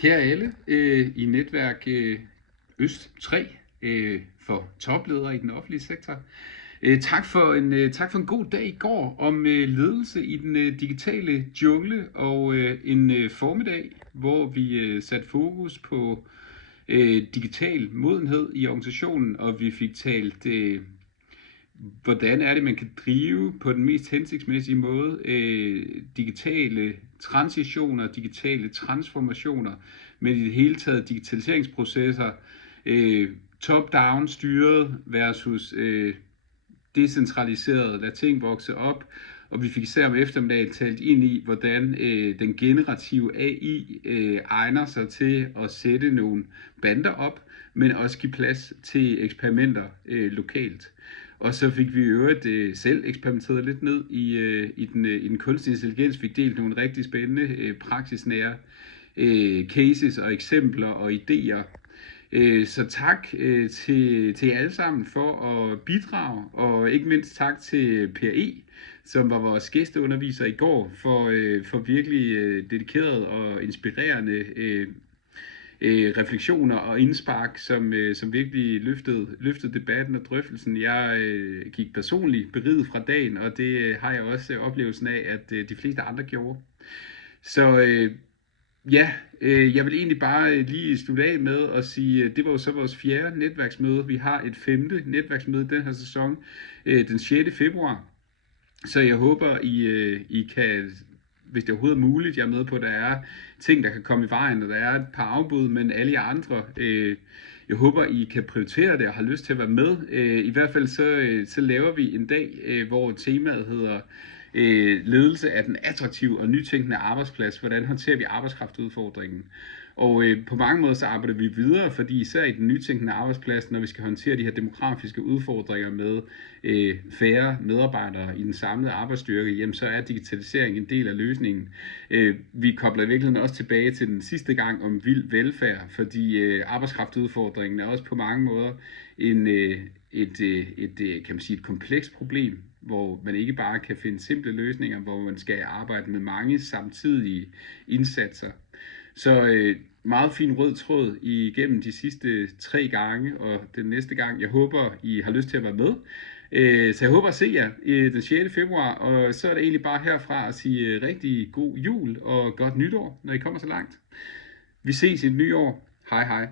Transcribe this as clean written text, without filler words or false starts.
Kære alle i netværk Øst 3 for topledere i den offentlige sektor. Tak for en god dag i går om ledelse i den digitale jungle og en formiddag, hvor vi satte fokus på digital modenhed i organisationen, og vi fik talt hvordan er det, man kan drive på den mest hensigtsmæssige måde digitale transitioner, digitale transformationer, men i det hele taget digitaliseringsprocesser, top-down styret versus decentraliseret, lad ting vokse op. Og vi fik især om eftermiddagen talt ind i, hvordan den generative AI egner sig til at sætte nogle bander op, men også give plads til eksperimenter lokalt. Og så fik vi i øvrigt selv eksperimenteret lidt ned i den kunstige intelligens, fik delt nogle rigtig spændende praksisnære cases og eksempler og idéer. Så tak til jer alle sammen for at bidrage, og ikke mindst tak til Per som var vores gæsteunderviser i går, for virkelig dedikeret og inspirerende refleksioner og indspark, som virkelig løftede debatten og drøftelsen. Jeg gik personligt beriget fra dagen, og det har jeg også oplevelsen af, at de fleste andre gjorde. Så jeg vil egentlig bare lige slutte af med at sige, at det var jo så vores 4. netværksmøde. Vi har et 5. netværksmøde den her sæson, den 6. februar. Så jeg håber, I kan, hvis det overhovedet er muligt, jeg er med på, at der er ting, der kan komme i vejen, og der er et par afbud, men alle jer andre, jeg håber, I kan prioritere det og har lyst til at være med. I hvert fald så laver vi en dag, hvor temaet hedder ledelse af den attraktive og nytænkende arbejdsplads. Hvordan håndterer vi arbejdskraftudfordringen? Og på mange måder så arbejder vi videre, fordi især i den nytænkende arbejdsplads, når vi skal håndtere de her demografiske udfordringer med færre medarbejdere i den samlede arbejdsstyrke, jamen så er digitalisering en del af løsningen. Vi kobler i virkeligheden også tilbage til den sidste gang om vild velfærd, fordi arbejdskraftudfordringen er også på mange måder et komplekst problem, hvor man ikke bare kan finde simple løsninger, hvor man skal arbejde med mange samtidige indsatser. Så meget fin rød tråd igennem de sidste 3 gange, og den næste gang, jeg håber, I har lyst til at være med. Så jeg håber at se jer den 6. februar, og så er det egentlig bare herfra at sige rigtig god jul og godt nytår, når I kommer så langt. Vi ses i det nye år. Hej hej.